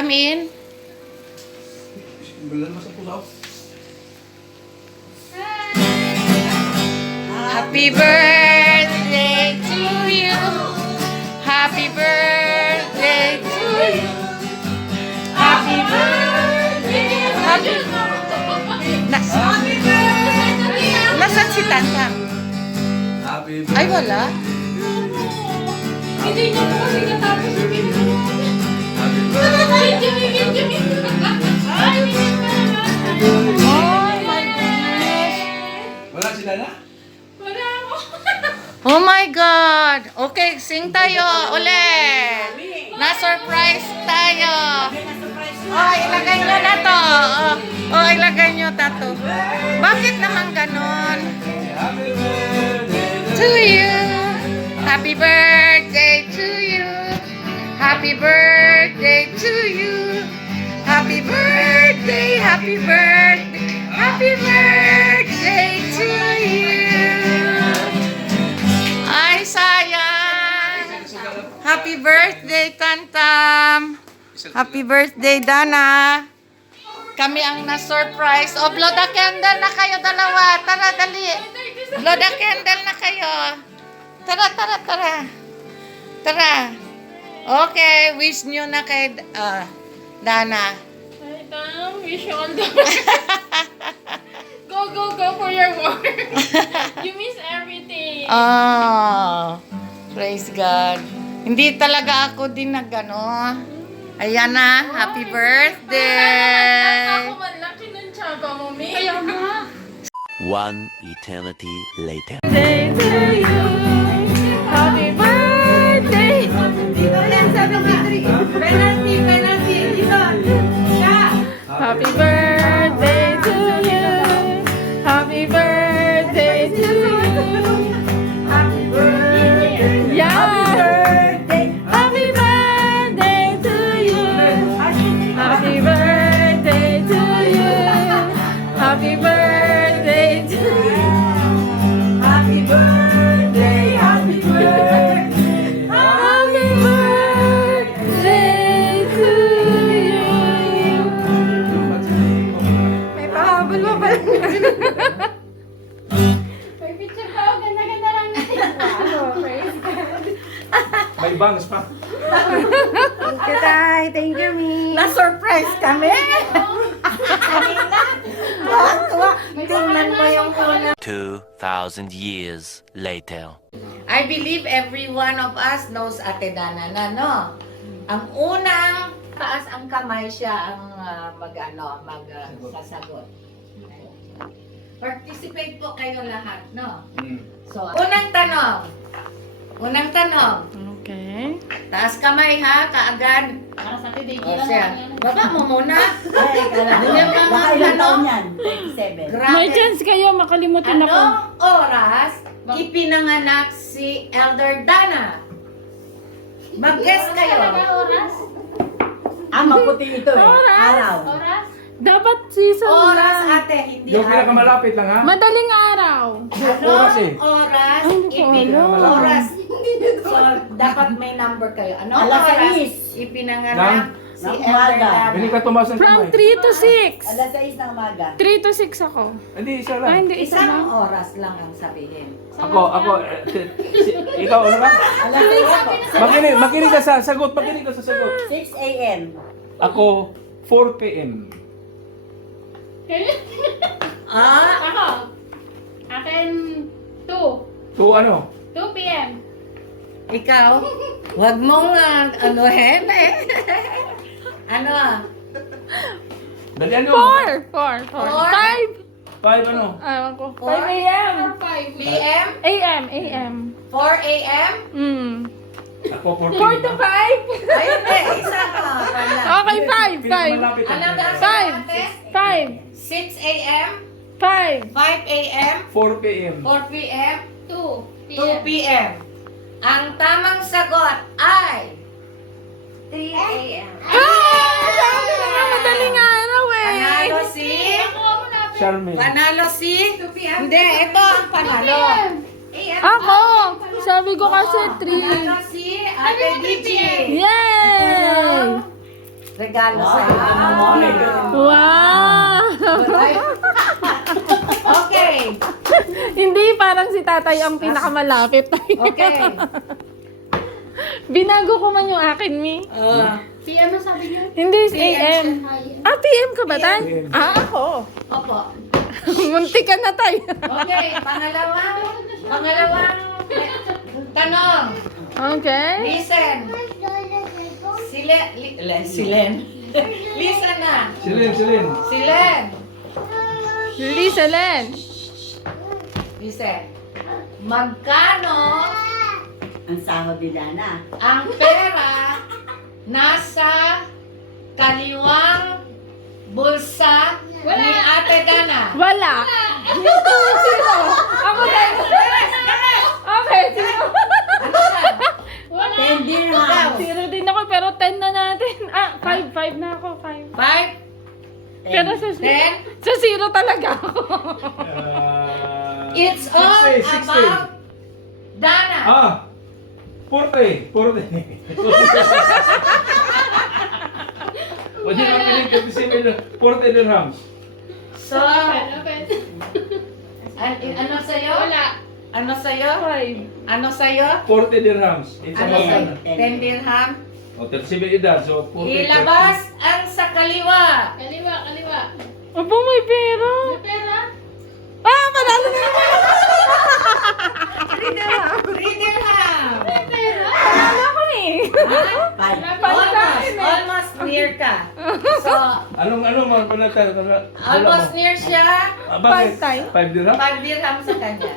Come in. Happy birthday to you. Happy birthday to you. Happy birthday. Happy Nasaan si Tanta? Ay, wala. Hindi niya po kasi natapos yung video. Oh my goodness. Wala sila na? Wala ako. Oh my God. Okay, sing tayo ulit. Na-surprise tayo. Oh, ilagay nyo na to. Oh, ilagay nyo tato. Bakit naman ganon? Happy birthday To you. Happy birthday to you. Happy birthday to you. Happy birthday, happy birthday, happy birthday to you. Ay, sayang. Happy birthday, Tantam. Happy birthday, Dana. Kami ang na-surprise. O, blow the candle na kayo dalawa. Tara, dali. Blow the candle na kayo. Tara, tara, tara. Tara. Okay, wish nyo na kay Dana. Ay, Tam, wish you all the Go, go, go for your work. You miss everything. Oh, praise God. Hindi talaga ako din nagano. Ayan na, happy birthday. Ako man laki ng tiyaga mo, May. Kaya nga. One eternity later. Day to you. Happy birthday. Penalty, penalty. Happy birthday to you. Happy birthday to you. Happy birthday. Yeah. Happy birthday to you. Happy birthday to you. Happy birthday to you. Happy birthday. Happy birthday. Happy birthday to you. May pahabol mo pala. May picture pa ako. Ganda-ganda lang na. Wow, praise God. May bangs pa. Thank you, Tay. Thank you, Mi. Na-surprise kami. Tuwa. Tingnan mo yung una. 2,000 years later. I believe every one of us knows Ate Dana na, no? Ang unang taas ang kamay siya ang sasagot. Participate po kayo lahat, no? So, unang tanong. Unang tanong. Okay. Taas kamay ha, kaagad. Para sa atin, O siya. Baba mo muna. Ay, Yung mga baka ilang ano? taon yan? 37. Grabe. May chance kayo makalimutan ako. Anong oras ipinanganak si Elder Dana? Mag-guess kayo. Oras? Ah, maputi ito eh. Oras. Araw. Oras? Dapat season Oras, lang. ate, hindi Yung pinakamalapit lang ha? Madaling araw. Oras eh. Oras Ay, hindi ko alam. oras. So, dapat may number kayo. Anong Alas oras 6. ipinanganak si Ng Elder umaga. Dana? Bili ka tumaas ng From kamay. 3 to 6. Alas 6 ng umaga. 3 to 6 ako. Hindi, isa Ah, lang. hindi, isa Isang lang. oras lang ang sabihin. Ako, ikaw ano ba? Alas 6 po. Makinig ka sa sagot, makinig ka sa sagot. 6 a.m. Ako, 4 p.m. Ah, Ako. Akin 2. To ano? 2 p.m. ikaw? Huwag mong ano? Dali ano? 4. 5. 4? 5 ano? Ewan ko. 5 Four? a.m. PM? A.m. 4 a.m.? Ako, 4 4 to 5? Ay, hindi. Isa ka. Pala. Okay, 5. Pinakamalapit Ano lang. daw Five. ate? 5. 6 a.m.? 5. 5 a.m.? 4 p.m. 4 p.m.? 2 2 p.m. Ang tamang sagot ay 3 a.m. Sabi ko nga madaling araw eh. Panalo si... Charmaine. Panalo si... Hindi, ito ang panalo. Ako. Sabi ko kasi 3. Panalo si Ate Gigi. Yay! regalo sa'yo. Wow! Okay. Hindi, parang si tatay ang pinakamalapit. Okay. Binago ko man yung akin, Mi. Si ano sabi niyo? Hindi, AM. Ah, PM ka ba, Tan? PM. Ah, ako. Opo. Munti ka na, tay. Okay, pangalawang tanong. Okay. Listen. Silen. Listen na. Silin. Silen. Lisa Len. Listen. Magkano Ang sahod ni Dana. ang pera nasa kaliwang bulsa ni Ate Dana? Wala. Zero. Ako din. Okay, zero. Ano siya? 10 dirhams. Zero din ako, pero 10 na natin. Ah, 5 na ako, 5. 5? Pero sa 10? sa zero talaga ako. It's all 60. about Dana. 40. Pwede lang piling kasi 40 dirhams. So, ano sa'yo? Wala. Ano sa'yo? 5. Ano sa'yo? 40 dirhams. It's Ano about sa'yo? Dana. 10 dirham? O, 37 edad. So, 40. Ilabas ang sa kaliwa. Kaliwa. Opo, may pera. May pera? Ah, panalo na naman. 3 dirham. Panalo ko eh. Almost near ka. So, Anong mga panatay? almost near siya. Bakit? 5 5 dirham? 5 dirham sa kanya.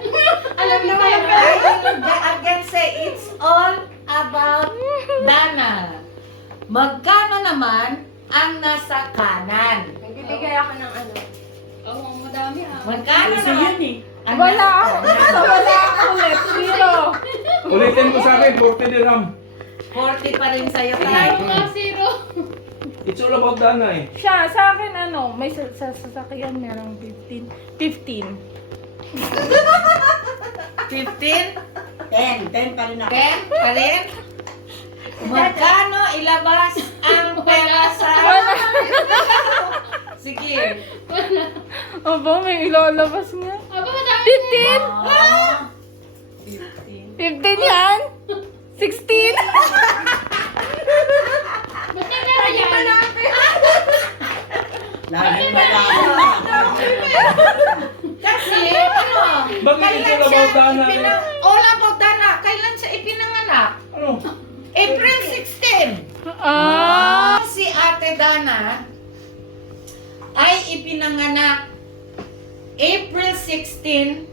Alam niyo ba yung I will again say, it's all about Dana. Magkano naman ang nasa kanan? Nagbibigay ako ng ano. Oo, madami ah. Magkano Gusto naman? yun eh. ang Wala nasa ako. kanan? Wala ako ulit. Zero. Ulitin mo sa akin, 40 dirham. 40 pa rin sa'yo, Wala Tay. ko nga zero. It's all about Dana eh. Siya, sa akin ano, may sa sasakyan merong 15. 15. 15? 10 pa rin ako. 10 pa rin? Magkano ilabas ang pera sa... Sige. Aba, may ilalabas nga. Aba, madami. 15? 15 yan? 16? Basta pera yan. Lagi wala. Kasi, ano? Bakit it's all about Dana eh? All about Dana. Kailan siya ipinanganak? Ano? April 16. Ah! Si Ate Dana ay ipinanganak April 16,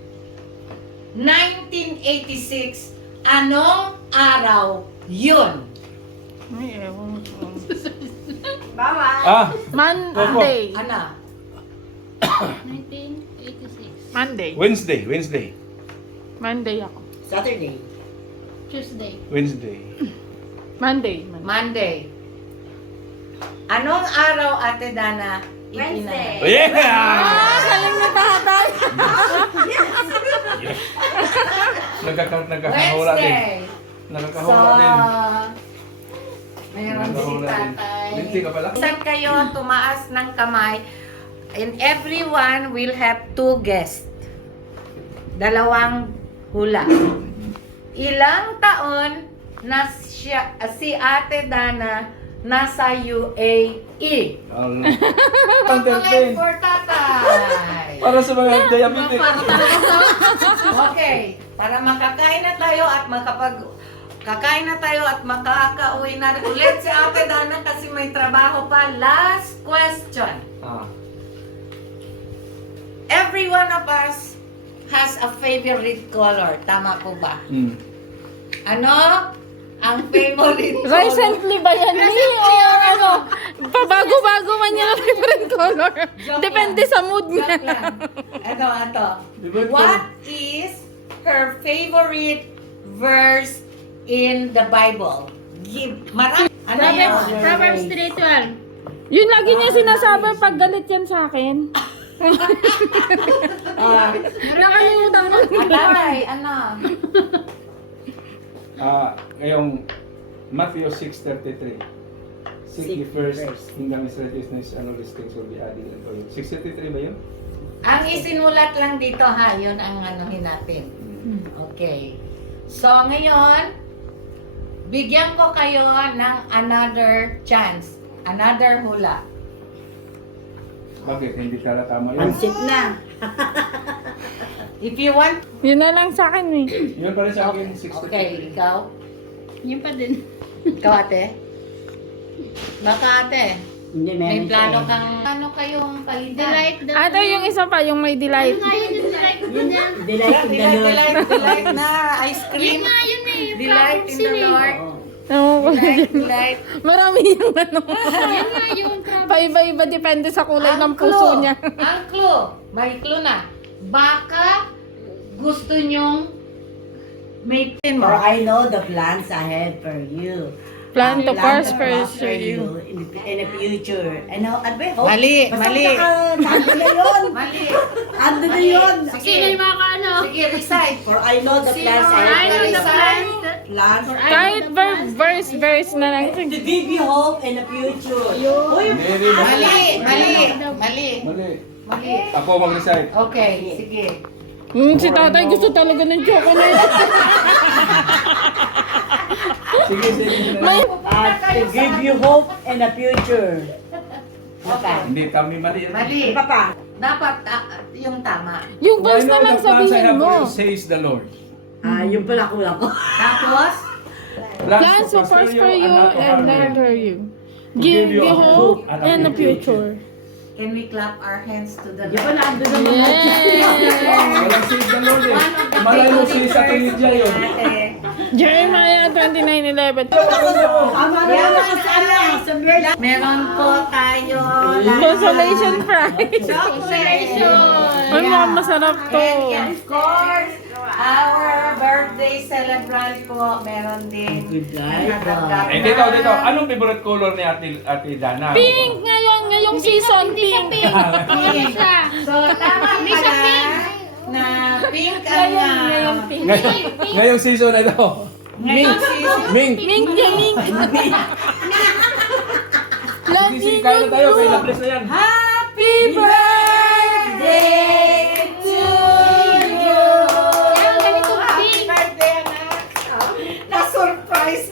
1986. Anong araw yun? Ay, ewan ko. Monday. Ano? 1986. Monday. Wednesday. Monday ako. Saturday. Tuesday. Wednesday. Monday. Monday. Anong araw, Ate Dana, ipinanganak? Oh, yeah! Galing na tatay. Nagkakahula din. Wednesday. Nakakahula din. Meron si Nakakahula din. tatay. Lindsay ka pala? Saan kayo tumaas ng kamay? And everyone will have 2 guests. 2 hula. Ilang taon na siya, si Ate Dana nasa UAE? Entertain. for tatay. Para sa mga diabetic. Okay, para makakain na tayo at kakain na tayo at makakauwi na ulit si Ate Dana kasi may trabaho pa. Last question. Every one of us has a favorite color. Tama po ba? Ano ang favorite color? Recently ba yan, Ni? O ano? Pabago-bago man yan ang different color. Joke Depende lang. sa mood niya. Joke lang. Ito. What is her favorite verse in the Bible? Marami. Ano yun? Proverbs 3:12. Yun lagi niya sinasabi pag galit yan sa akin. Nakalimutan ko. Tatay, ano? Ngayong Matthew 6:33. Seek ye first kingdom is righteousness and all these things will be added unto you. 633 ba yun? Ang isinulat lang dito ha, yun ang anuhin natin. Okay. So ngayon, bigyan ko kayo ng another chance. Another hula. Bakit? Hindi kala tama yun? Pansit na. If you want, Yun na lang sa akin eh. Yun pa rin sa akin, 633. okay, ikaw. Yun pa din. Ikaw ate. Baka ate, Hindi, may meron plano siya. kang, ano kayong palitan? Delight. Ate, yung isa pa, yung may delight. Yun nga yun, yung delight ko niya. Delight in the Lord. Delight na ice Yun cream. nga yun eh. Delight in the Lord. Oo. Oo. Delight. Marami yung ano. Yun nga yung crab. Paiba-iba depende sa kulay ng puso niya. Ang clue, may clue na. Baka gusto nyong may tin mo. For I know the plans I have for you. Plan to Plan prosper you. in the future. And how, at hope. Mali, Basta mali. Ando na yun. Mali. Ando na yun. Sino yung mga ano? Sige, recite. For I know the Sino? plans I I have know for the you. plans. Plans Kahit verse na lang. to give you hope in the future. Uy, Hindi rin. Mali, mali, mali. Mali. Mali. Ako mag-recite. Okay, sige. Si tatay gusto talaga ng chocolate. Sige, sige. to give you hope in the future. Okay. Hindi, kami mali. Mali. Iba pa. Dapat yung tama. Yung For I verse know na lang the plans I sabihin have for mo. you, says the Lord. Yung pala kulang ko. Tapos, Plans to prosper you and neither you. Give you hope and a future. can we clap our hands to the Di ba Lord? naando na mga Yes! Walang says the Lord eh. One of the Malayo favorite says sa verse Tunisia yun. ate. Jeremiah 29:11. Tama na ako sa ano, sa verse. Meron po tayo Consolation prize. Consolation. Ay, mga masarap to. And of course, our birthday celebrant po, meron din. Good night, natatanggap Eh, na- dito. Anong favorite color ni Ate Dana? Pink ngayong season, pink. Ano siya? So, tama Hindi siya pala pink. na pink ang Ngayon pink. Ngayong season na ito. ngayong season. Ming! Mink yan, mink. Sige, kaya na tayo. Kaya na-bless na yan. Happy birthday to you! Kaya ganito Happy pink. birthday, anak! Na-surprise